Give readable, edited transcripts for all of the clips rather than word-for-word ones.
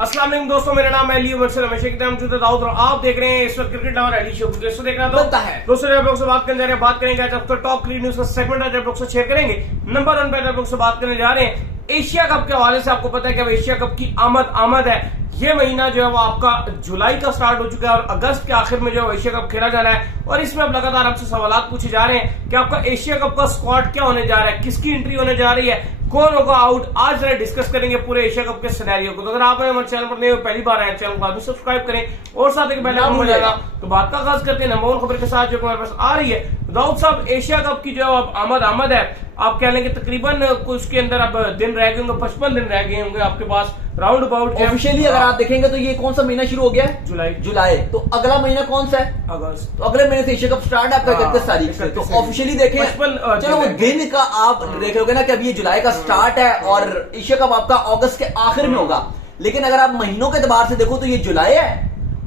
अस्सलाम वालेकुम दोस्तों, मेरा नाम है लियो मर्सर हमेशा की तरह मौजूद है दाऊद और आप देख रहे हैं इस वक्त क्रिकेट नंबर एडी शो। दोस्तों देखना तो दोस्तों आप लोग से बात करने जा रहे हैं, बात करेंगे आज आपका टॉप 3 न्यूज का सेगमेंट आज आप लोग से शेयर करेंगे। नंबर 1 पे आप लोग से बात करने जा रहे हैं एशिया कप के हवाले से। आपको पता है कि अब एशिया कप की आमद है। ये महीना जो है वो आपका जुलाई का स्टार्ट हो चुका है और अगस्त के आखिर में जो है एशिया कप खेला जाना है और इसमें अब लगातार आपसे सवाल पूछे जा रहे हैं कि आपका एशिया कप का स्क्वाड क्या होने जा रहा है, किसकी एंट्री होने जा रही है, कौन होगा आउट। आज जरा डिस्कस करेंगे पूरे एशिया कप के सिनेरियो को। तो अगर आप हमारे चैनल पर नए पहली बार आए चैनल को सब्सक्राइब करें और साथ ही पहले हो जाएगा। तो बात का आगाज करते हैं नंबर 1 खबर के साथ जो हमारे पास आ रही है। दाऊद साहब, एशिया कप की जो अब आमद है, आप कह लेंगे तकरीबन कुछ के अंदर अब दिन रह गए होंगे, 55 दिन रह गए होंगे आपके पास राउंड अबाउट। ऑफिशियली अगर आप देखेंगे तो ये कौन सा महीना शुरू हो गया है? जुलाई। तो अगला महीना कौन सा है? अगस्त। तो अगले महीने से एशिया कप स्टार्ट है आपका 31 तारीख से। तो ऑफिशियली देखें, चलो वो दिन का आप देख लोगे ना कि अभी ये जुलाई का स्टार्ट है और एशिया कप आपका अगस्त के आखिर में होगा। लेकिन अगर आप महीनों के एतबार से देखो तो ये जुलाई है,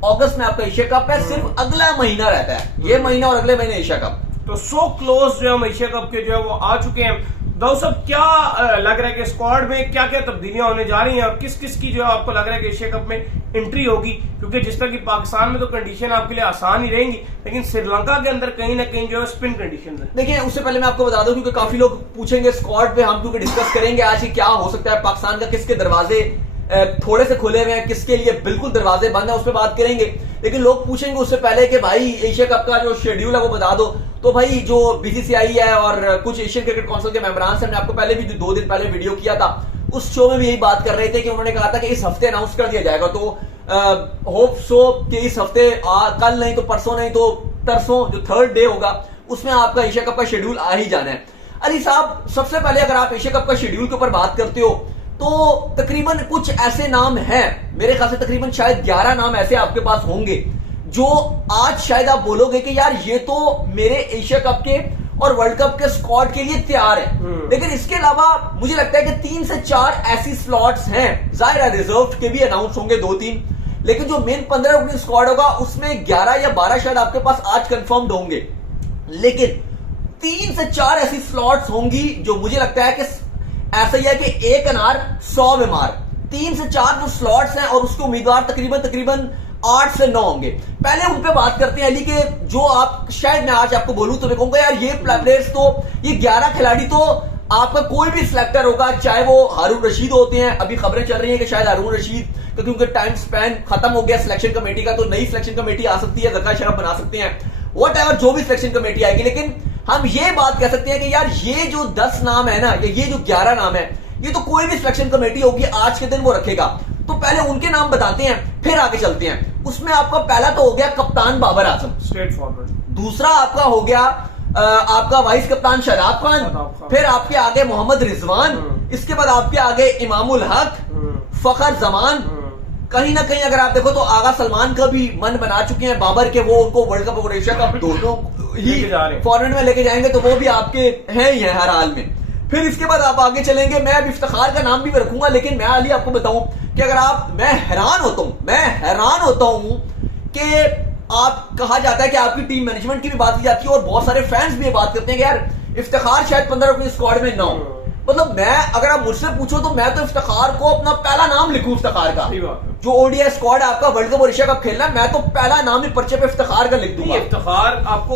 अगस्त में आपका एशिया कप है, सिर्फ अगला महीना रहता है ये महीना और अगले महीने एशिया कप। तो सो क्लोज जो हम एशिया कप के जो है वो आ चुके हैं। दाऊद साहब, क्या लग रहा है कि स्क्वाड में क्या क्या तब्दीलियां होने जा रही हैं और किस किस की जो है आपको लग रहा है कि एशिया कप में एंट्री होगी? क्योंकि जिस तरह की पाकिस्तान में तो कंडीशन आपके लिए आसान ही रहेंगी, लेकिन श्रीलंका के अंदर कहीं ना कहीं जो है स्पिन कंडीशन है। देखिए, उससे पहले मैं आपको बता दूं क्योंकि काफी लोग पूछेंगे स्क्वाड पे हम क्योंकि डिस्कस करेंगे आज कि क्या हो सकता है पाकिस्तान का, किसके दरवाजे थोड़े से खुले हुए हैं, किसके लिए बिल्कुल दरवाजे बंद है, उस पर बात करेंगे। लेकिन लोग पूछेंगे उससे पहले कि भाई एशिया कप का जो शेड्यूल है वो बता दो। तो भाई जो बीसीसीआई है और कुछ एशियन क्रिकेट काउंसिल के मेंबरान से हमने आपको पहले भी 2 दिन पहले वीडियो किया था, उस शो में भी यही बात कर रहे थे कि उन्होंने कहा था कि इस हफ्ते अनाउंस कर दिया जाएगा। तो होप सो कि इस हफ्ते कल नहीं तो परसों नहीं तो तरसों जो 3rd डे होगा उसमें आपका एशिया कप का शेड्यूल आ ही जाना है। अली साहब, सबसे पहले अगर आप एशिया कप का शेड्यूल के ऊपर बात करते हो तो तकरीबन कुछ ऐसे नाम हैं, मेरे ख्याल से तकरीबन शायद 11 नाम ऐसे आपके पास होंगे जो आज शायद आप बोलोगे कि यार ये तो मेरे एशिया कप के और वर्ल्ड कप के स्क्वाड के लिए तैयार है। लेकिन इसके अलावा मुझे लगता है कि 3 से 4 ऐसी स्लॉट्स हैं, जाहिर है रिजर्व के भी अनाउंस होंगे 2-3, लेकिन जो मेन 15 ओपनिंग स्क्वाड होगा उसमें 11 या 12 शायद आपके पास आज कंफर्म्ड होंगे। लेकिन 3 से 4 ऐसी स्लॉट्स होंगी जो मुझे लगता है कि ऐसा ही है कि एक अनार 100 में मार। 3 से 4 जो स्लॉट्स हैं और उसके उम्मीदवार तकरीबन 8 से 9 होंगे। पहले उन पे बात करते हैं अली के जो आप शायद मैं आज आपको बोलूं तो मैं कहूंगा यार ये प्लेयर्स तो ये 11 खिलाड़ी तो आपका कोई भी सिलेक्टर होगा, चाहे वो हारून रशीद होते हैं, अभी खबरें चल रही हैं कि शायद हारून रशीद क्योंकि उनका टाइम स्पैन खत्म हो गया सिलेक्शन कमेटी का, तो नई सिलेक्शन कमेटी आ सकती है, जका शरफ बना सकते हैं, व्हाटएवर जो भी सिलेक्शन कमेटी आएगी। लेकिन हम ये बात कह सकते हैं कि यार ये जो 10 नाम है ना, ये जो 11 नाम है, ये तो कोई भी सिलेक्शन कमेटी होगी आज के दिन वो रखेगा। तो पहले उनके नाम बताते हैं फिर आगे चलते हैं। उसमें आपका पहला तो हो गया कप्तान बाबर आजम, स्ट्रेट फॉरवर्ड। दूसरा आपका हो गया आपका वाइस कप्तान शादाब खान, फिर आपके आगे मोहम्मद रिजवान, इसके बाद आपके आगे इमामुल हक, फखर जमान। कहीं ना कहीं अगर आप देखो तो आगा सलमान का भी मन बना चुके हैं बाबर के, वो उनको वर्ल्ड कप और एशिया कप दोनों ही फॉरन में लेके जाएंगे, तो वो भी आपके हैं ही है हर हाल में। फिर इसके बाद आप आगे चलेंगे, मैं अब इफ्तिखार का नाम भी रखूंगा, लेकिन मैं अली आपको बताऊं कि अगर मैं हैरान होता हूं कि आप कहा जाता है कि आपकी टीम मैनेजमेंट की भी बात की जाती है और बहुत सारे फैंस भी ये बात करते हैं कि यार इफ्तिखार शायद 15 अपनी स्क्वाड में ना हो। मतलब मैं अगर आप मुझसे पूछो तो मैं तो इफ्तिखार को अपना पहला नाम लिखूं इफ्तिखार का, जो ओडीआई स्क्वाड आपका वर्ल्ड कप और एशिया कप खेलना, मैं तो पहला नाम ही पर्चे पे इफ्तिखार का लिख दूंगा। इफ्तिखार आपको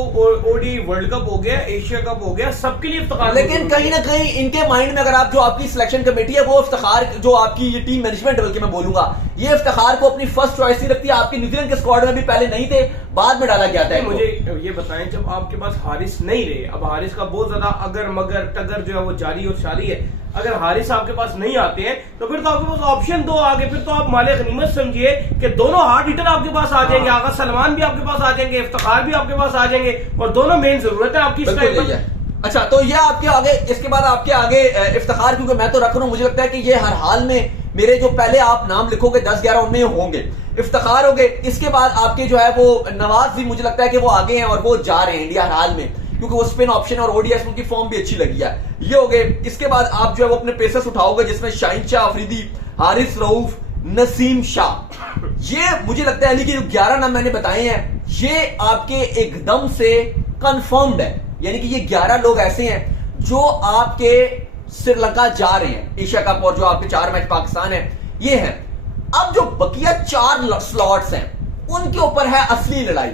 ओडी वर्ल्ड कप हो गया, एशिया कप हो गया, सबके लिए इफ्तिखार। लेकिन कहीं ना कहीं इनके माइंड में अगर आप जो आपकी सिलेक्शन कमेटी है वो इफ्तिखार, जो आपकी ये टीम मैनेजमेंट बल्कि मैं बोलूंगा ये इफ्तिखार को अपनी फर्स्ट चॉइस ही रखती है। आपकी न्यूजीलैंड के स्क्वाड में भी पहले नहीं थे, बाद में डाला गया था। मुझे ये बताएं, जब आपके पास हारिस नहीं रहे, अब हारिस का बहुत ज्यादा अगर मगर टगर जो है वो जारी और शारी है, अगर हारिस आपके पास नहीं आते हैं तो फिर तो आपके पास ऑप्शन 2 आगे, फिर तो आप माले गनीमत समझिए कि दोनों हार्ड हिटर आपके पास आ जाएंगे, आगा सलमान भी आपके पास आ जाएंगे, इफ्तिखार भी आपके पास आ जाएंगे और दोनों मेन जरूरत है आपकी इस टाइम पर। अच्छा, तो ये आपके आगे, इसके बाद आपके आगे इफ्तिखार, क्योंकि मैं तो रख रहा हूं, मुझे लगता है कि ये हर हाल में मेरे जो पहले आप नाम लिखोगे 10-11 उनमें होंगे, इफ्तिखार हो गए। इसके बाद आपके जो है वो नवाज भी मुझे लगता है कि वो आगे हैं और वो जा रहे हैं इंडिया हर हाल में, क्योंकि वो स्पिन ऑप्शन और ओडीआई उनकी फॉर्म भी अच्छी लगी है। ये हो गए। इसके बाद आप जो है वो अपने पेसर्स उठाओगे जिसमें शाहिन शाह अफरीदी, हारिस रऊफ, नसीम शाह। ये मुझे लगता है अली के जो 11 नाम मैंने बताए हैं ये आपके एकदम से कंफर्म्ड है, यानी कि ये 11 लोग ऐसे हैं जो आपके श्रीलंका जा रहे हैं एशिया कप और जो आपके 4 मैच पाकिस्तान है ये है। अब जो बकिया 4 स्लॉट्स हैं उनके ऊपर है असली लड़ाई।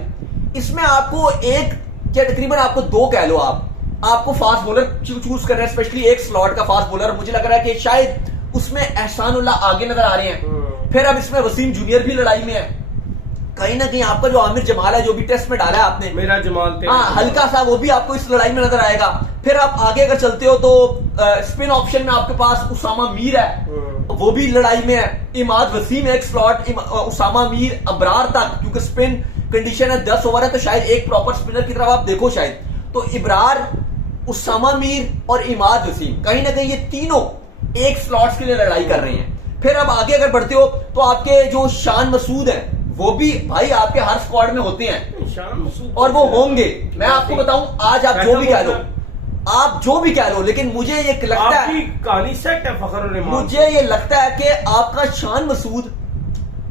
इसमें आपको एक क्या तकरीबन आपको 2 कह लो, आपको फास्ट बॉलर चूज करना है, स्पेशली एक स्लॉट का फास्ट बॉलर। मुझे लग रहा है कि शायद उसमें एहसानुल्लाह आगे नजर आ रहे हैं। फिर अब इसमें वसीम जूनियर भी लड़ाई में है। कहीं ना कहीं आपका जो आमिर जमाल है, जो भी टेस्ट में डाला है आपने, मेरा जमाल, हाँ हल्का सा, वो भी आपको इस लड़ाई में नजर आएगा। फिर आप आगे अगर चलते हो तो स्पिन ऑप्शन में आपके पास उसामा मीर है, वो भी लड़ाई में है। इमाद वसीम एक स्लॉट, उसामा मीर अबरार तक, क्योंकि स्पिन कंडीशन है 10 ओवर है, तो शायद एक प्रॉपर स्पिनर की तरफ आप देखो शायद। तो इब्रार, उसामा मीर और इमाद वसीम, कहीं ना कहीं ये तीनों एक स्लॉट्स के लिए लड़ाई कर रहे हैं। फिर अब आगे अगर बढ़ते हो तो आपके जो शान मसूद है, वो भी भाई आपके हर स्क्वाड में होते हैं शान मसूद, और वो होंगे। मैं आपको बताऊं, आज आप जो भी कह लो, आप जो भी कह लो, लेकिन मुझे ये लगता है, कहानी सेट है फखर और इमाम। मुझे ये लगता है कि आपका शान मसूद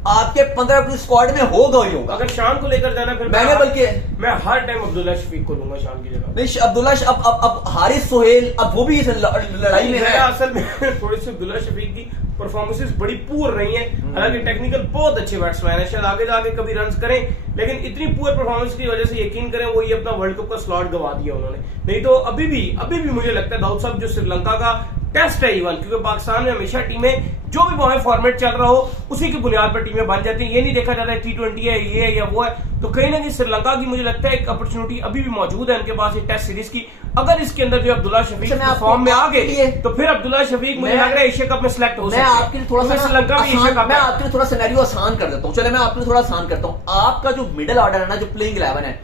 आपके 15 अपनी स्क्वाड में होगा ही होगा। अगर शान को लेकर जाना, फिर मैंने बल्कि मैं हर टाइम अब्दुल्ला शफीक को लूंगा शान की जगह। नहीं, अब्दुल्ला अब हारिस सोहेल, अब वो भी इस लड़ाई में है। असल में थोड़ी सी अब्दुल्ला शफीक की परफॉर्मेंसेस बड़ी पुअर रही हैं। हालांकि टेक्निकल बहुत अच्छे बैट्समैन है, शायद आगे जाके कभी रन करें, लेकिन इतनी पुअर परफॉर्मेंस की वजह से यकीन करें वो ये अपना वर्ल्ड कप का स्लॉट गवा दिया उन्होंने। नहीं तो अभी भी मुझे लगता है दाऊद साहब जो श्रीलंका का टेस्ट है इवन, क्योंकि पाकिस्तान में हमेशा टीमें जो भी वहां फॉर्मेट चल रहा हो उसी की बुनियाद पर टीमें बन जाती हैं। ये नहीं देखा जाता है T20 है, ये है या वो है। तो कहीं ना कहीं श्रीलंका की मुझे लगता है एक अपॉर्चुनिटी अभी भी मौजूद है उनके पास एक टेस्ट सीरीज की। अगर इसके अंदर जो अब्दुल्ला शफीक फॉर्म में आ गए तो फिर अब्दुल्ला शफीक मुझे लग रहा है एशिया कप में सिलेक्ट हो सकते हैं। मैं आपके लिए थोड़ा सा श्रीलंका भी एशिया कप, मैं आपके लिए थोड़ा सिनेरियो आसान कर देता हूँ। चले मैं आपके लिए थोड़ा आसान करता हूँ। आपका जो मिडिल ऑर्डर है ना, जो प्लेइंग 11 है,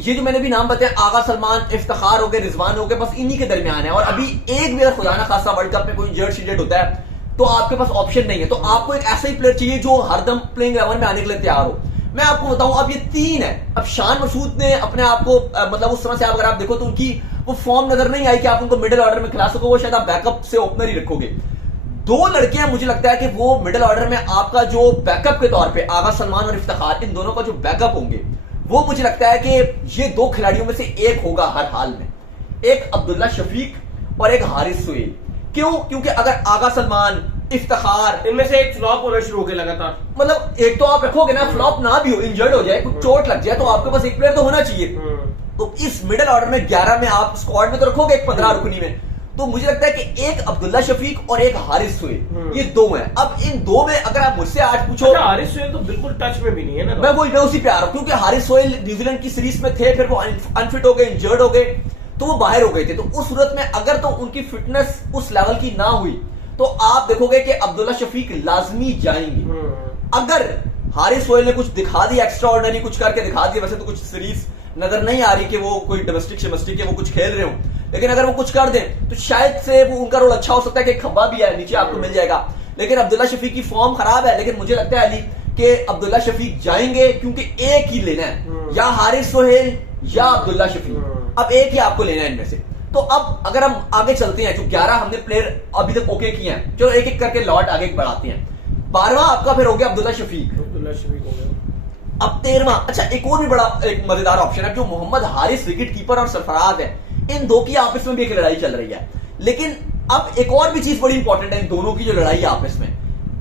ये जो मैंने भी नाम बताया, आगा सलमान, इफ्तिखार हो गए, रिजवान हो गए, बस इन्हीं के दरमियान है। और अभी एक भी खुदा ना खासा वर्ल्ड कप में कोई इंजर्ड होता है तो आपके पास ऑप्शन नहीं है। तो आपको एक ऐसा ही प्लेयर चाहिए जो हरदम प्लेइंग 11 में आने के लिए तैयार हो। मैं आपको बताऊं, अब ये 3 है। अब शान मसूद ने अपने आप को मतलब उस तरह से अगर आप देखो तो उनकी वो फॉर्म नजर नहीं आई कि आप उनको मिडिल ऑर्डर में खिला सको। वो शायद आप बैकअप से ओपनर ही रखोगे। 2 लड़के हैं, मुझे लगता है कि वो मिडिल ऑर्डर में आपका जो बैकअप के तौर पे आगा सलमान और इफ्तिखार, इन दोनों का जो बैकअप होंगे, वो मुझे लगता है कि ये 2 खिलाड़ियों में से एक होगा हर हाल में। एक अब्दुल्ला शफीक और एक हारिस सोहेल। क्यों? क्योंकि अगर आगा सलमान, इफ्तिखार, इनमें से एक फ्लॉप होना शुरू हो गया लगातार, मतलब एक तो आप रखोगे ना, फ्लॉप ना भी हो, इंजर्ड हो जाए, कुछ चोट लग जाए, तो आपके पास एक प्लेयर तो होना चाहिए। तो इस मिडिल ऑर्डर में 11 में आप स्क्वाड में तो रखोगे एक 15 रुकनी में। तो मुझे लगता है कि एक अब्दुल्ला शफीक और एक हारिस सोहेल, ये 2 हैं। अब इन 2 में अगर आप मुझसे आज पूछो, हारिस सोहेल तो बिल्कुल टच में भी नहीं है ना। मैं उसी पे आ रहा हूं, क्योंकि हारिस सोहेल न्यूजीलैंड की सीरीज में थे, फिर वो अनफिट हो गए, इंजर्ड हो गए, तो वो बाहर हो गए थे। तो उस सूरत में अगर तो उनकी फिटनेस उस लेवल की ना हुई तो आप देखोगे कि अब्दुल्ला शफीक लाजमी जाएंगे। अगर हारिस सोहेल ने कुछ दिखा दिया, एक्स्ट्रा ऑर्डिनरी कुछ करके दिखा दिया, वैसे तो कुछ सीरीज नजर नहीं आ रही कि वो कोई डोमेस्टिक शेमेस्टिक है वो कुछ खेल रहे हो, लेकिन अगर वो कुछ कर दें तो शायद से वो उनका रोल अच्छा हो सकता है कि खंबा भी है नीचे आपको मिल जाएगा। लेकिन अब्दुल्ला शफीक की फॉर्म खराब है, लेकिन मुझे लगता है अली कि अब्दुल्ला शफीक जाएंगे, क्योंकि एक ही लेना है, या हारिस सोहेल या अब्दुल्ला शफीक। अब एक ही आपको लेना है इनमें से। तो अब अगर हम आगे चलते हैं, जो 11 हमने प्लेयर अभी तक ओके किए हैं, चलो एक एक करके लॉट आगे बढ़ाते हैं। 12वां आपका फिर हो गया अब्दुल्ला शफीक हो गया। अब 13वां, अच्छा एक और भी बड़ा एक मजेदार ऑप्शन है, जो मोहम्मद हारिस विकेट कीपर और सरफराज है, इन 2 की आपस में भी एक लड़ाई चल रही है। लेकिन अब एक और भी चीज बड़ी इंपॉर्टेंट है, इन दोनों की जो लड़ाई है आपस में,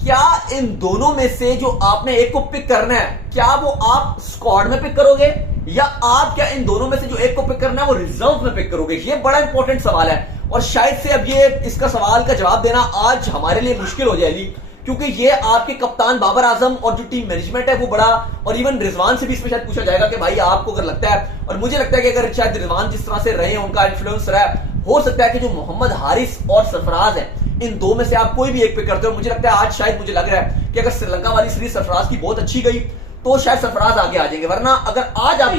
क्या इन दोनों में से जो आपने एक को पिक करना है, क्या वो आप स्क्वाड में पिक करोगे, या आप क्या इन दोनों में से जो एक को पिक करना है वो रिजर्व में पिक करोगे? ये बड़ा इंपॉर्टेंट सवाल है, और शायद से अब ये इसका सवाल का जवाब देना आज हमारे लिए मुश्किल हो जाएगी, क्योंकि ये आपके कप्तान बाबर आजम और जो टीम मैनेजमेंट है वो बड़ा, और इवन रिजवान से भी इसमें शायद पूछा जाएगा कि भाई आपको अगर लगता है, और मुझे लगता है कि अगर शायद रिजवान जिस तरह से रहे, उनका इन्फ्लुएंस रहा है, हो सकता है कि जो मोहम्मद हारिस और सरफराज है, इन 2 में से आप कोई भी एक पिक करते हो। मुझे लगता है आज शायद मुझे लग रहा है कि अगर श्रीलंका वाली सीरीज सरफराज की बहुत अच्छी गई तो शायद सरफराज आगे आ जाएंगे, वरना अगर आज आप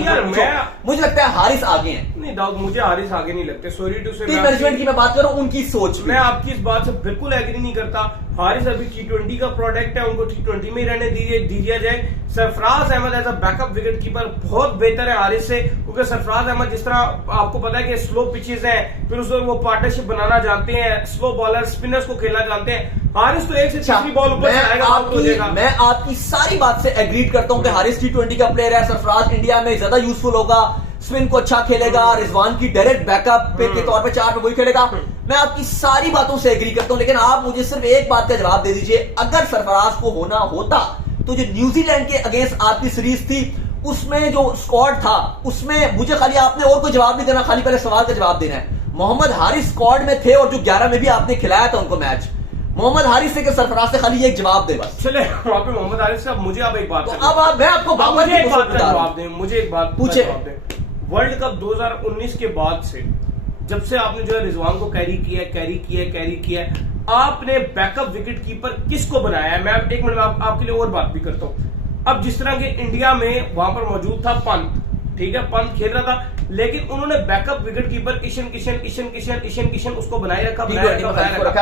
मुझे लगता है हारिस आगे हैं। नहीं दाऊद, मुझे हारिस आगे नहीं लगते। सॉरी टू से, टीम मैनेजमेंट की मैं बात कर रहा हूं, उनकी सोच मैं आपकी इस बात से बिल्कुल एग्री नहीं करता। हारिस अभी T20 का प्रोडक्ट है, उनको T20 में ही रहने दिया जाए। Sarfaraz Ahmed as a backup wicket keeper बहुत बेहतर है हारिस से, क्योंकि सरफराज अहमद जिस तरह आपको पता है कि स्लो पिचेस हैं, फिर उसमें वो पार्टनरशिप बनाना जानते हैं, स्लो बॉलर स्पिनर्स को खेलना जानते हैं। हारिस तो एक से तीसरी बॉल ऊपर से आएगा। मैं आपकी सारी बात से एग्री करता हूं कि हारिस T20 का प्लेयर है, सरफराज इंडिया में ज्यादा यूजफुल होगा, स्पिन को अच्छा खेलेगा, रिजवान की डायरेक्ट बैकअप के तौर पे 4 पे वही खेलेगा। मैं आपकी सारी बातों से एग्री करता हूं, लेकिन आप मुझे सिर्फ एक बात का जवाब दे दीजिए, अगर सरफराज को होना होता तो जो न्यूजीलैंड के अगेंस्ट आपकी सीरीज थी उसमें जो स्क्वाड था उसमें मुझे खाली आपने और कोई जवाब नहीं देना, खाली पहले सवाल का जवाब देना है। मोहम्मद हारिस स्क्वाड में थे और जो 11 में भी आपने खिलाया था उनको मैच, मोहम्मद हारिस से सरफराज से खाली एक जवाब दे बस। चले वहां पे मोहम्मद हारिस से मुझे अब एक बात, तो अब मैं आपको मुझे एक बात का जवाब दें, मुझे एक बात पूछे। वर्ल्ड कप 2019 के बाद से जब से आपने जो है रिजवान को कैरी किया, आपने बैकअप विकेट कीपर किसको बनाया है? मैं एक मिनट आपके लिए और बात भी करता हूं। अब जिस तरह के इंडिया में वहां पर मौजूद था पंत, ठीक है, पंत खेल रहा था, लेकिन उन्होंने backup wicket keeper Ishan Kishan उसको बनाए रखा।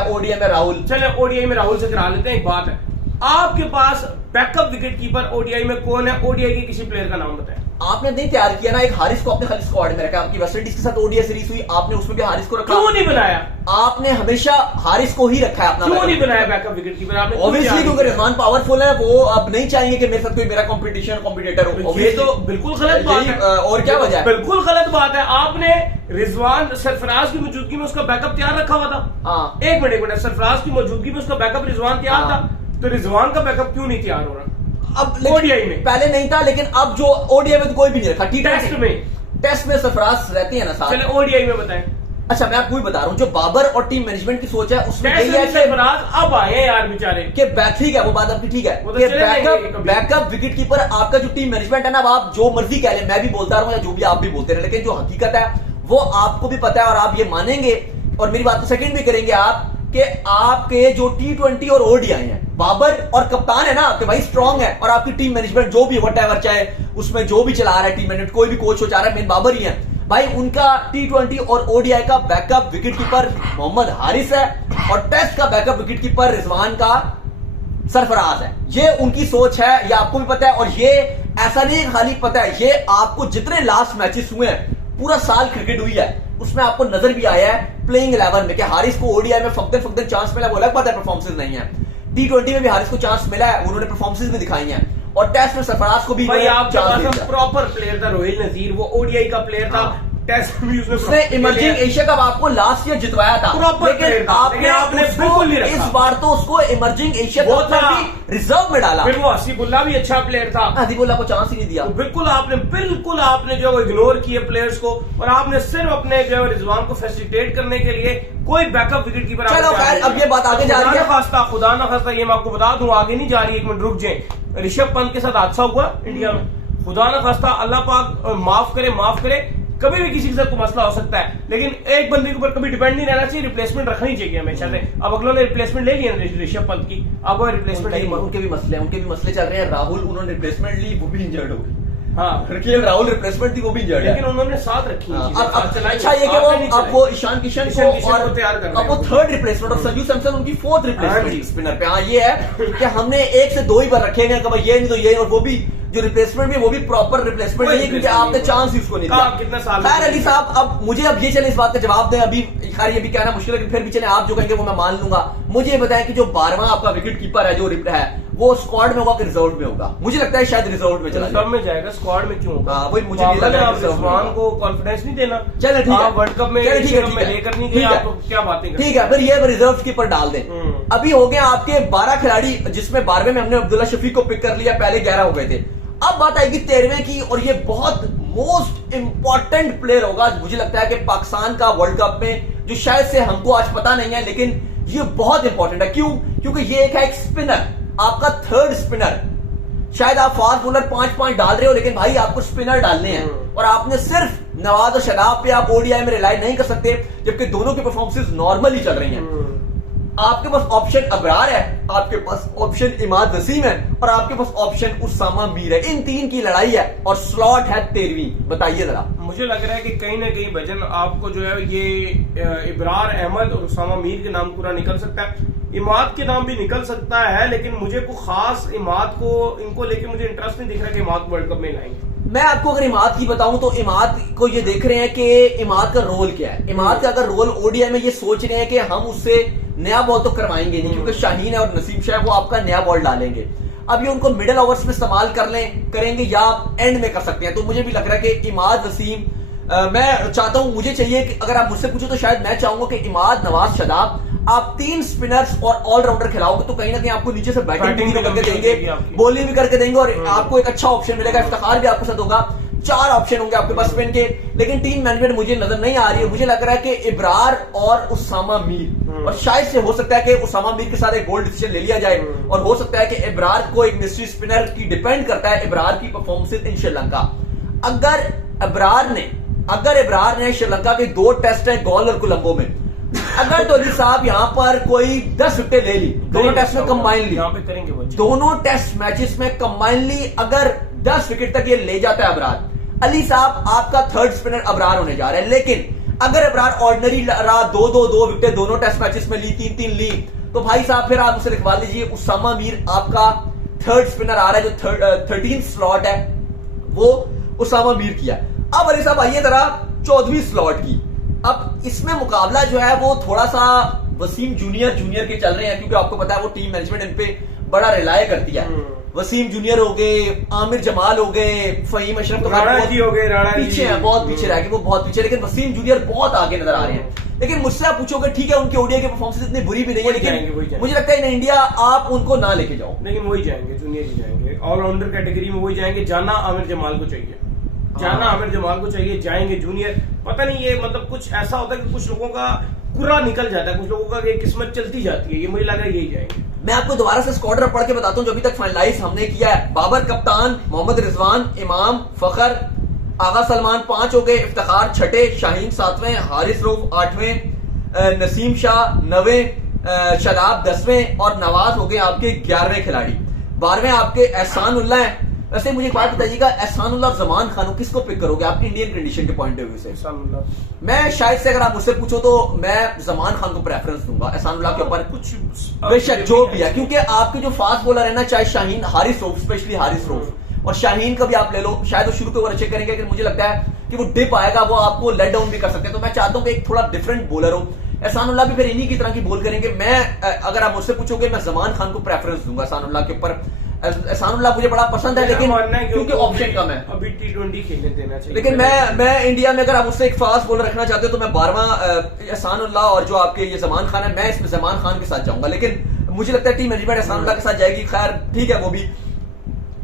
ओडीआई में राहुल, चले ओडीआई में राहुल से करा लेते हैं। एक बात है, आपके पास बैकअप विकेट कीपर ओडीआई में कौन है? ओडीआई के किसी प्लेयर का नाम बताएं। आपने नहीं तैयार किया ना, एक हारिस को आपने खाली स्क्वाड में रखा। आपकी वेस्ट इंडीज के साथ ओडीआई सीरीज हुई, आपने उसमें भी हारिस को रखा। क्यों नहीं बनाया? आपने हमेशा हारिस को ही रखा है अपना। क्यों नहीं बनाया बैकअप विकेट कीपर आपने? ऑब्वियसली क्योंकि रिजवान पावरफुल है, वो अब नहीं चाहेंगे कि मेरे साथ कोई मेरा कॉम्पिटिटर हो। ये तो बिल्कुल गलत बात है। और क्या वजह है? बिल्कुल गलत बात है। आपने रिजवान सरफराज की मौजूदगी में उसका बैकअप तैयार रखा हुआ था। एक मिनट, सरफराज की मौजूदगी में उसका बैकअप रिजवान तैयार था, तो रिजवान का बैकअप क्यों नहीं तैयार हो रहा? अब ओडीआई में पहले नहीं था, लेकिन अब जो ओडीआई में तो कोई भी नहीं रखा। टेस्ट में सरफराज रहती है ना साथ। चले ओडीआई में बताएं। अच्छा, मैं आपको भी बता रहा हूं, जो बाबर और टीम मैनेजमेंट की सोच है उसमें यही है कि सरफराज अब आए हैं यार बेचारे कि ठीक है, वो बात आपकी ठीक है तो कि बैकअप विकेट कीपर आपका जो टीम मैनेजमेंट है ना, आप जो मर्जी कह लें, मैं भी बोलता रहूं या जो भी आप भी बोलते रहे, लेकिन जो हकीकत है वो आपको भी पता है और आप ये मानेंगे और मेरी बात को सेकंड भी करेंगे आप कि आपके जो T20 और ओडीआई हैं, बाबर और कप्तान है ना आपके भाई स्ट्रांग है, और आपकी टीम मैनेजमेंट जो भी व्हाटएवर, चाहे उसमें जो भी चला रहा है टीम मैनेजमेंट, कोई भी कोच हो चाह रहा है, मेन बाबर ही है भाई। उनका T20 और ओडीआई का backup wicket keeper Mohammad Haris है और टेस्ट का बैकअप विकेट कीपर रिजवान का सरफराज है। ये उनकी सोच है, ये आपको भी पता है। और ये ऐसा नहीं खाली पता है, ये आपको जितने लास्ट मैचेस हुए हैं, पूरा साल क्रिकेट हुई है, उसमें आपको नजर भी आया है प्लेइंग 11 में कि हारिस को ओडीआई में फक्दन चांस मिला, वो अलग बात है, परफॉर्मेंस नहीं है। T20 में भी हारिस को चांस मिला है, उन्होंने परफॉर्मेंस भी दिखाई है, और टेस्ट में सरफराज को भी चांस। प्रॉपर प्लेयर था रोहिल नजीर, वो ओडीआई का प्लेयर था, टेस्ट में उसने इमर्जिंग एशिया कप आपको लास्ट ईयर जितवाया था, लेकिन आपने बिल्कुल नहीं रखा। इस बार तो उसको इमर्जिंग एशिया कप में भी रिजर्व में डाला। फिर वो हसीबुल्ला भी अच्छा प्लेयर था, हसीबुल्ला को चांस ही नहीं दिया। तो बिल्कुल आपने जो इग्नोर किए प्लेयर्स को, और आपने सिर्फ अपने जो रिजवान को फैसिलिटेट करने के लिए कोई बैकअप विकेट कीपर। चलो खैर, अब ये बात आगे जा रही है। खुदा ना खास्ता ये मैं आपको बता दूं, आगे नहीं जा रही, एक मिनट रुक जाए। ऋषभ पंत के साथ हादसा हुआ इंडिया में, खुदा ना खास्ता, अल्लाह पाक माफ करे, कभी भी किसी के साथ कोई मसला हो सकता है, लेकिन एक बंदे के ऊपर कभी डिपेंड नहीं रहना चाहिए, रिप्लेसमेंट रखनी चाहिए हमेशा से। अब अगलों ने रिप्लेसमेंट ले लिया ऋषभ पंत की, अब वो रिप्लेसमेंट उनके भी मसले चल रहे हैं। राहुल उन्होंने रिप्लेसमेंट ली, वो भी इंजर्ड हो गई। हाँ, राहुल रिप्लेसमेंट थी, वो भी इंजर्ड, लेकिन उन्होंने साथ रखी। अच्छा, ये कि वो आपको ईशान किशन को तैयार कर, आपको थर्ड रिप्लेसमेंट और संजू सैमसन उनकी फोर्थ रिप्लेसमेंट स्पिनर पे। हाँ, ये है कि हमने एक से दो ही बार रखे हैं, कभी ये नहीं तो ये, और वो भी जो रिप्लेसमेंट भी वो भी प्रॉपर रिप्लेसमेंट नहीं है, क्योंकि आपने चांस ही उसको नहीं दिया। कितना साल खैर अली साहब, अब मुझे अब ये चले इस बात का जवाब दें। अभी खैर ये भी कहना मुश्किल है, लेकिन फिर भी चले, आप जो कहेंगे वो मैं मान लूंगा। मुझे बताएं कि जो 12वां आपका विकेट कीपर है जो है, वो स्क्वाड में होगा कि रिजर्व में होगा? मुझे लगता है शायद रिजर्व में चला रिजर्व में जाएगा, स्क्वाड में क्यों होगा? वही मुझे भी लग रहा है। रिजवान को कॉन्फिडेंस नहीं देना। चले ठीक है, वर्ल्ड कप में लेकर नहीं गए, आप क्या बातें, ठीक है, फिर ये रिजर्व कीपर डाल दें। अभी हो गए आपके 12 खिलाड़ी, जिसमें 12वें में हमने अब्दुल्ला शफीक को पिक कर लिया, पहले 11 हो गए थे। अब बात आएगी 13वें की, और ये बहुत मोस्ट इंपॉर्टेंट प्लेयर होगा मुझे लगता है कि पाकिस्तान का वर्ल्ड कप में, जो शायद से हमको आज पता नहीं है, लेकिन ये बहुत इंपॉर्टेंट है। क्यों? क्योंकि ये एक है एक स्पिनर, आपका थर्ड स्पिनर। शायद आप फास्ट बॉलर 5-5 डाल रहे हो, लेकिन भाई आपको स्पिनर डालने हैं, और आपने सिर्फ नवाज और शदाब पे आप ओडीआई में रिलाई नहीं कर सकते, जबकि दोनों की परफॉर्मेंसेस नॉर्मल ही चल रही हैं। आपके पास ऑप्शन अबरार है, आपके पास ऑप्शन इमाद वसीम है, और आपके पास ऑप्शन उसामा मीर है। इन तीन की लड़ाई है, और स्लॉट है 13वीं। बताइए जरा। मुझे लग रहा है कि कहीं ना कहीं भजन आपको जो है ये इब्रार अहमद और उसामा मीर के नाम पूरा निकल सकता है, इमाद के नाम भी निकल सकता है, लेकिन मुझे को खास इमाद को इनको लेके मुझे इंटरेस्ट नहीं दिख रहा कि इमाद वर्ल्ड कप में लाएंगे। मैं आपको अगर इमाद की बताऊं तो इमाद को ये देख रहे हैं कि इमाद का रोल क्या है। इमाद का अगर रोल ओडीआई में ये सोच रहे हैं कि हम उससे नया बॉल तो करवाएंगे नहीं, क्योंकि शाहीन है और नसीम शाह वो आपका नया बॉल डालेंगे। अब ये उनको मिडिल ओवर्स में इस्तेमाल करेंगे या एंड में कर सकते हैं। तो मुझे भी लग रहा है कि इमाद वसीम मैं चाहता हूं, मुझे चाहिए कि अगर आप मुझसे पूछो तो शायद मैं चाहूंगा कि इमाद, नवाज, शदाब आप 3 स्पिनर्स और ऑलराउंडर खिलाओगे तो कहीं ना कहीं आपको नीचे से बैटिंग भी करके देंगे, आपकी। बॉलिंग भी करके देंगे और आपको एक अच्छा ऑप्शन मिलेगा, इफ्तिखार भी आपके साथ होगा। 4 ऑप्शन होंगे आपके पास स्पिन के। लेकिन टीम मैनेजमेंट मुझे नजर नहीं आ रही है। मुझे लग रहा है कि इब्रार और उसामा मीर, और शायद से हो सकता है कि उसामा मीर के साथ एक बोल्ड डिसीजन ले लिया जाए, और हो सकता है कि इब्रार को एक मिस्ट्री स्पिनर की डिपेंड करता है इब्रार की परफॉर्मेंस इन श्रीलंका। अगर इब्रार ने श्रीलंका के 2 टेस्ट है गॉल और कोलंबो में, अगर तो अली साहब यहां पर कोई 10 विकेट ले ली, दोनों टेस्ट में कंबाइनली, करेंगे दोनों टेस्ट मैचेस में कंबाइनली अगर 10 विकेट तक ये ले जाता है अबरार, अली साहब आपका 3rd स्पिनर अबरार होने जा रहा है। लेकिन अगर अबरार ऑर्डिनरी रहा, 2 विकेट दोनों टेस्ट मैचेस में ली, 3 ली, तो भाई साहब फिर आप उसे लिखवा लीजिए उसामा मीर आपका 3rd स्पिनर आ रहा है, जो 13th स्लॉट है वो उसामा मीर किया। अब अली साहब आइए जरा 14वीं स्लॉट की। अब इसमें मुकाबला जो है वो थोड़ा सा वसीम जूनियर के चल रहे हैं, क्योंकि आपको पता है वो टीम मैनेजमेंट इन पे बड़ा रिलाय करती है। वसीम जूनियर हो गए, आमिर जमाल हो गए, फहीम अशरफ तो राणा जी हो गए, राणा पीछे हैं, बहुत पीछे रह गए, वो बहुत पीछे, लेकिन वसीम जूनियर बहुत आगे नजर आ रहे हैं। लेकिन मुझसे आप पूछोगे ठीक है उनकी ओडीआई की परफॉर्मेंस इतनी बुरी भी नहीं है, लेकिन मुझे लगता है इन इंडिया आप उनको ना लेके जाओ। लेकिन वही जाएंगे, जूनियर ही जाएंगे, ऑलराउंडर कैटेगरी में वही जाएंगे। जाना आमिर जमाल को चाहिए, जाएंगे जूनियर। पता नहीं ये मतलब कुछ ऐसा होता है कि कुछ लोगों का पूरा निकल जाता है, कुछ लोगों का किस्मत चलती जाती है, ये मुझे लग रहा है यही जाएंगे। मैं आपको दोबारा से स्क्वाड पढ़ के बताता हूं जो अभी तक फाइनलाइज हमने किया है। बाबर कप्तान, मोहम्मद रिजवान, इमाम, फखर, आगा सलमान 5 हो गए, इफ्तिखार 6, शाहीन 7वें, हारिस रऊफ 8वें, नसीम शाह 9वें, शदाब 10वें और नवाज हो गए आपके 11वें खिलाड़ी। 12वें आपके एहसान उल्लाह है। वैसे मुझे एक बात बताइएगा, एहसानुल्लाह और जमान खान किसको पिक करोगे आप इंडियन कंडीशन के पॉइंट ऑफ व्यू से? एहसानुल्लाह। मैं शायद से अगर आप मुझसे पूछो तो मैं जमान खान को प्रेफरेंस दूंगा एहसानुल्लाह के ऊपर, कुछ बेशक जो भी है, क्योंकि आपके जो फास्ट बॉलर है ना, चाहे शाहीन, हारिस रऊफ, स्पेशली हारिस रऊफ, और शाहीन का भी आप ले लो, शायद वो शुरू के ओवर अच्छे करेंगे, लेकिन मुझे लगता है कि वो डिप आएगा, वो आपको लेट डाउन भी कर सकते हैं। तो मैं चाहता हूं कि एक थोड़ा डिफरेंट बॉलर हो। एहसानुल्लाह भी फिर इन्हीं की तरह की बॉल करेंगे। मैं अगर आप मुझसे पूछोगे मैं जमान खान को प्रेफरेंस दूंगा एहसानुल्लाह के ऊपर। एहसानुल्लाह मुझे बड़ा पसंद है, लेकिन क्योंकि ऑप्शन कम है, अभी T20 खेलने देना चाहिए। लेकिन मैं इंडिया में अगर आप उससे एक फास्ट बॉलर रखना चाहते हो तो मैं 12वां एहसानुल्लाह और जो आपके ये जमान खान है, मैं इसमें जमान खान के साथ जाऊंगा। लेकिन मुझे लगता है टीम मैनेजमेंट एहसानुल्लाह के साथ जाएगी। खैर ठीक है वो भी।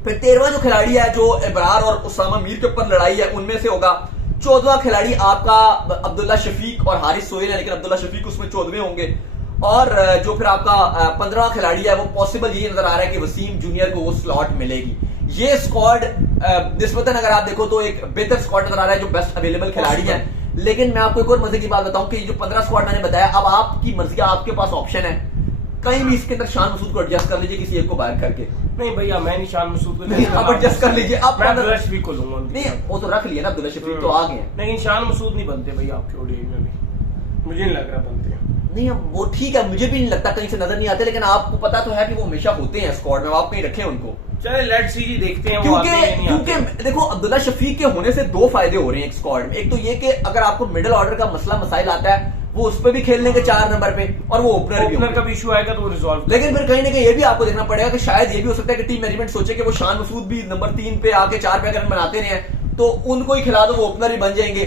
फिर 13वां जो खिलाड़ी है जो इब्रार और उसामा मीर के ऊपर लड़ाई है उनमें से होगा। 14वां खिलाड़ी आपका अब्दुल्ला शफीक और हारिस सोहेल है, लेकिन अब्दुल्ला शफीक उसमें 14वें होंगे। और जो फिर आपका 15वां खिलाड़ी है वो पॉसिबल ये नजर आ रहा है कि वसीम जूनियर को वो स्लॉट मिलेगी। ये स्क्वाड निस्बतन अगर आप देखो तो एक बेहतर स्क्वाड नजर आ रहा है, जो बेस्ट अवेलेबल खिलाड़ी है। लेकिन मैं आपको एक और मजे की बात बताऊं कि जो 15 स्क्वाड मैंने बताया, अब आपकी मर्जी, आपके पास ऑप्शन है, कहीं भी इसके अंदर शान मसूद को एडजस्ट कर लीजिए किसी एक को बाहर करके। नहीं भैया मैं नहीं शान मसूद को आप एडजस्ट कर लीजिए। आप अब्दुल्ला शफीक को लूंगा। नहीं वो तो रख लिया ना, अब्दुल्ला शफीक तो आ गए, लेकिन शान मसूद नहीं बनते भैया आपके ओडीआई में भी, मुझे नहीं लग रहा बनते हैं। नहीं वो ठीक है, मुझे भी नहीं लगता, कहीं से नजर नहीं आते, लेकिन आपको पता तो है कि वो हमेशा होते हैं स्क्वाड में, आप कहीं रखे उनको। चले लेट्स सी देखते हैं। क्योंकि देखो अब्दुल्ला शफीक के होने से 2 फायदे हो रहे हैं एक स्क्वाड में। एक तो ये कि अगर आपको मिडिल ऑर्डर का मसला मसाइल आता है वो उस पर भी खेल लेंगे 4 नंबर पे, और वो ओपनर का भी इशू आएगा तो वो रिजॉल्व। लेकिन फिर कहीं ना कहीं ये भी आपको देखना पड़ेगा कि शायद ये भी हो सकता है कि टीम मैनेजमेंट सोचे कि वो शान मसूद भी नंबर 3 पे आके 4 पे अगर बनाते रहे तो उनको ही खिला दो, वो ओपनर ही बन जाएंगे।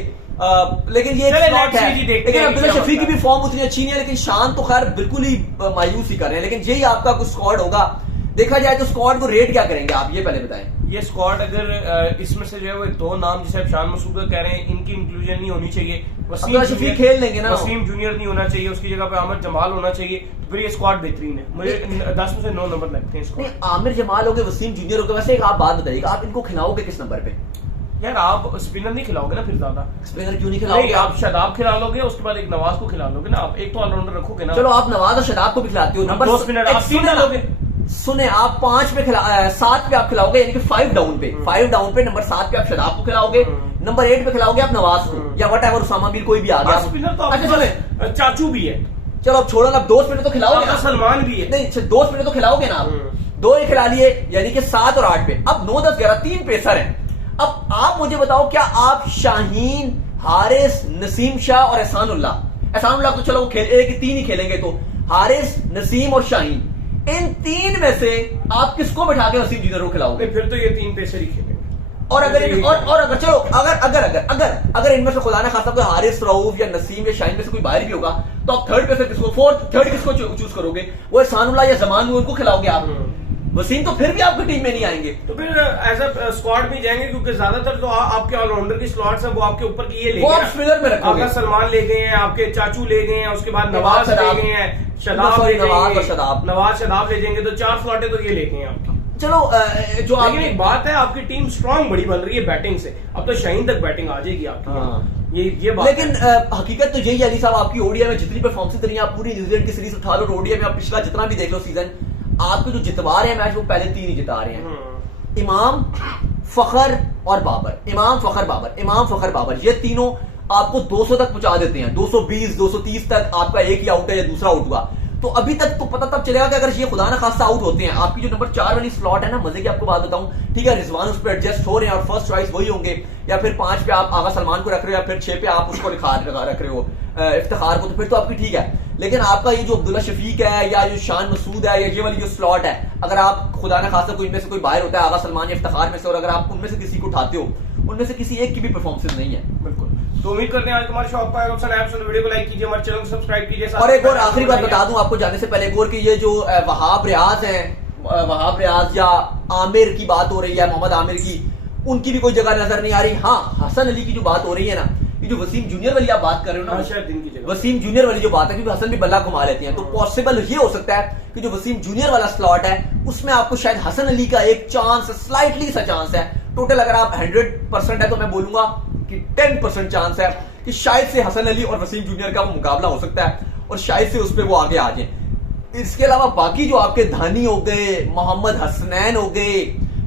लेकिन ये स्लॉट है, लेकिन अब्दुल्ला शफीक की भी फॉर्म उतनी अच्छी नहीं है, लेकिन शान तो खैर बिल्कुल ही मायूस ही कर रहे हैं। लेकिन यही आपका कुछ स्क्वाड होगा। देखा जाए तो स्क्वाड को रेट क्या करेंगे आप, ये पहले बताएं। ये स्क्वाड अगर इसमें से जो है वो 2 नाम जिसे आप शान मसूद कह रहे हैं, इनकी इंक्लूजन नहीं होनी चाहिए। वसीम शफीक खेल लेंगे ना, वसीम जूनियर नहीं होना चाहिए, उसकी जगह पे आमिर जमाल होना चाहिए, तो फिर ये स्क्वाड बेहतरीन है। मुझे 10 में से 9 नंबर लगते हैं नहीं, आमिर जमाल हो गए, वसीम जूनियर हो गए। वैसे एक आप बात बताइएगा, आप इनको खिलाओगे किस नंबर पे? यार आप स्पिनर नहीं खिलाओगे ना, फिर ज्यादा स्पिनर क्यों नहीं खिलाओगे? आप शदाब खिला लोगे, उसके बाद एक नवाज को खिला लोगे ना, आप एक तो ऑलराउंडर रखोगे ना। चलो आप नवाज और शदाब को भी खिलाते हो, नंबर 2 स्पिनर आप 3 डालोगे। सुने आप 5 पे 7 पे आप खिलाओगे, यानी कि 5 डाउन पे, 5 डाउन पे नंबर 7 पे आप शदाब को खिलाओगे, नंबर 8 पे खिलाओगे आप नवाज को, या वट एवर उसामा मीर कोई भी आ गया। स्पिनर तो अच्छा चले चाचू भी है, चलो अब छोड़ो ना, 2 स्पिनर तो खिलाओगे ना, सलमान भी है। नहीं 2 स्पिनर तो खिलाओगे ना आप, 2 ही खिला लिए, यानी कि 7 और 8 पे। अब 9, 10, 11 3 पेसर हैं। अब आप मुझे बताओ, क्या आप शाहीन, हारिस, नसीम शाह और एहसानुल्लाह तो चलो वो खेल 3 ही खेलेंगे, तो हारिस, नसीम और शाहीन, इन 3 में से आप किसको बैठा के वसीम जूनियर को खिलाओगे? फिर तो ये 3 पेसर ही खेलेंगे। और अगर चलो अगर इनमें से खुदा ना खासा कोई हारिस रऊफ या नसीम या शाहीन में से कोई बाहर भी होगा, तो आप थर्ड किसको चूज करोगे? वो एहसानुल्लाह या जमान में उनको खिलाओगे आप? वसीम तो फिर भी आपकी टीम में नहीं आएंगे, तो फिर एज अ स्क्वाड में जाएंगे, क्योंकि ज्यादातर तो आपके ऑलराउंडर की स्लॉट्स है वो आपके ऊपर की ये ले वो आप स्पिनर में रखोगे। आपका सलमान ले गए हैं, आपके चाचू ले गए हैं, उसके बाद नवाज ले गए हैं, शदाब ले जाएंगे, नवाज शदाब ले जाएंगे, तो 4 स्लॉटें तो ये लेके हैं आपकी। चलो जो लेकिन एक बात है, आपकी टीम स्ट्रांग बड़ी बन रही है बैटिंग से, अब तो शाहीन तक बैटिंग आ जाएगी आपकी। हाँ। ये बात लेकिन हकीकत तो यही अली साहब, आपकी ओडीआई में जितनी परफॉर्मेंस रही है, आप पूरी न्यूजीलैंड की सीरीज उठा लो, ओडीआई में आप पिछला जितना भी देख लो सीजन, आपके जो जितवा रहे हैं मैच, वो पहले 3 ही जिता रहे हैं। इमाम, फखर और बाबर। इमाम फखर बाबर ये तीनों आपको 200 तक पहुंचा देते हैं, 220 230 तक आपका एक ही आउट है या दूसरा आउट हुआ। तो अभी तक तो पता तब चलेगा कि अगर ये खुदा ना खासा आउट होते हैं, आपकी जो नंबर 4 वाली स्लॉट है ना, मजे की आपको बात बताऊं, ठीक है, रिजवान उस पर एडजस्ट हो रहे हैं और फर्स्ट चॉइस वही होंगे, या फिर 5 पे आप आगा सलमान को रख रहे हो, या फिर 6 पे आप उसको रख रहे हो इफ्तिखार को, तो फिर तो आपकी ठीक है। लेकिन आपका ये जो अब्दुल्ला शफीक है या जो शान मसूद है या ये वाली जो स्लॉट है, अगर आप खुदा ना खासा कोई इनमें से कोई बाहर होता है आगा सलमान या इफ्तिखार में से, और अगर आप उनमें से किसी को उठाते हो, उनमें से किसी एक की भी परफॉर्मेंस नहीं है। बिल्कुल। तो उम्मीद करते हैं आज तुम्हारे शो आपको आएगा पसंद आया, तो वीडियो को लाइक कीजिए, हमारे चैनल को सब्सक्राइब कीजिए। और एक और आखिरी बात बता दूं आपको जाने से पहले, एक और कि ये जो वहाब रियाज हैं, वहाब रियाज या आमिर की बात हो रही है, मोहम्मद आमिर की, उनकी भी कोई जगह नजर नहीं आ रही। हाँ, हसन अली की जो बात हो रही है ना, ये जो वसीम जूनियर वाली आप बात कर रहे हो ना, शायद दिन की जगह वसीम जूनियर वाली जो बात है, क्योंकि हसन भी बल्ला घुमा लेती हैं, तो पॉसिबल ये हो सकता है कि जो वसीम जूनियर वाला स्लॉट है, उसमें आपको शायद हसन अली का एक चांस, स्लाइटली सा चांस है। टोटल अगर आप 100% है तो मैं बोलूंगा कि 10% चांस है कि शायद से हसन अली और वसीम जूनियर का वो मुकाबला हो सकता है, और शायद से उस पर वो आगे आ जाए। इसके अलावा बाकी जो आपके धानी हो गए, मोहम्मद हसनैन हो गए,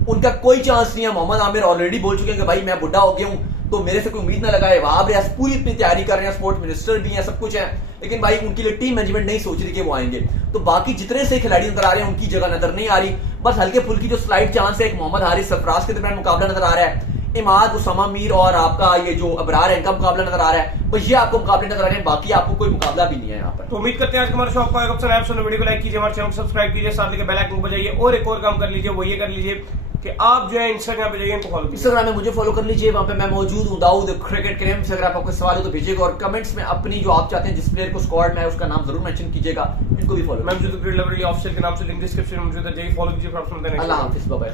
उनका कोई चांस नहीं है। मोहम्मद आमिर ऑलरेडी बोल चुके हैं कि भाई मैं बुढ़ा हो गया हूं, तो मेरे से कोई उम्मीद ना लगाए। वहाब रियाज पूरी अपनी तैयारी कर रहे हैं, स्पोर्ट्स मिनिस्टर भी हैं, सब कुछ है, लेकिन भाई उनके लिए टीम मैनेजमेंट नहीं सोच रही कि वो आएंगे। तो बाकी जितने से खिलाड़ी नजर आ रहे हैं, उनकी जगह नजर नहीं आ रही। बस हल्के फुल्की जो स्लाइड चांस है, एक मोहम्मद हारिस सरफराज के दरमियान मुकाबला नजर आ रहा है, इमाद, उसामा मीर और आपका ये जो अबरार है, इनका मुकाबला नजर आ रहा है। बस ये आपको मुकाबले नजर आ रहे हैं, बाकी आपको कोई मुकाबला भी नहीं है यहाँ पर। तो उम्मीद करते हैं आज हमारे शो आपको आएगा पसंद आया, वीडियो को लाइक कीजिए, हमारे चैनल को सब्सक्राइब कीजिए, साथ ही बेल आइकन को बजाइए, और एक और काम कर लीजिए, वो ये कर लीजिए कि आप जो है इंस्टाग्राम पे जाइए, इनको फॉलो कीजिए। इंस्टाग्राम में मुझे फॉलो कर लीजिए, वहां पे मैं मौजूद हूँ, दाऊद क्रिकेट क्रेम से। अगर आपको सवाल हो तो भेजिएगा, और कमेंट्स में अपनी जो आप चाहते हैं जिस प्लेयर को स्क्वाड में है उसका नाम जरूर मेंशन कीजिएगा, इनको भी फॉलो। मैं ऑफिशियल के नाम से लिंक डिस्क्रिप्शन में मौजूद है, जाइए फॉलो कीजिए। अल्लाह हाफिज़, बाय बाय।